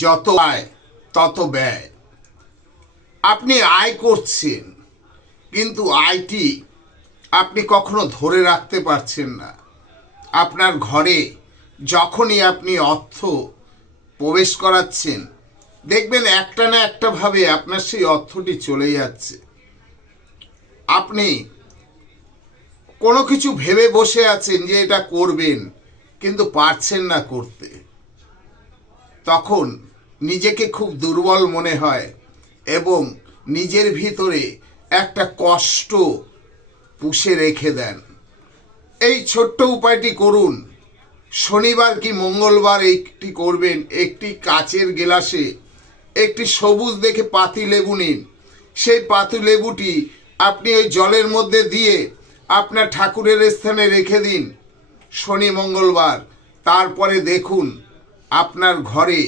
যত আয় তত ব্যয়। আপনি আয় করছেন, কিন্তু আয়টি আপনি কখনো ধরে রাখতে পারছেন না। আপনার ঘরে যখনই আপনি অর্থ প্রবেশ করাচ্ছেন, দেখবেন একটা না একটা ভাবে আপনার সেই অর্থটি চলে যাচ্ছে। আপনি কোনো কিছু ভেবে বসে আছেন যে এটা করবেন, কিন্তু পারছেন না করতে। তখন নিজেকে খুব দুর্বল মনে হয় এবং নিজের ভিতরে একটা কষ্ট পুষে রেখে দেন। এই ছোট্ট উপায়টি করুন। শনিবার কি মঙ্গলবার একটি করবেন, একটি কাচের গ্লাসে একটি সবুজ দেখে পাতি লেবু নিন। সেই পাতি লেবুটি আপনি ওই জলের মধ্যে দিয়ে আপনার ঠাকুরের স্থানে রেখে দিন শনি মঙ্গলবার। তারপরে দেখুন আপনার ঘরে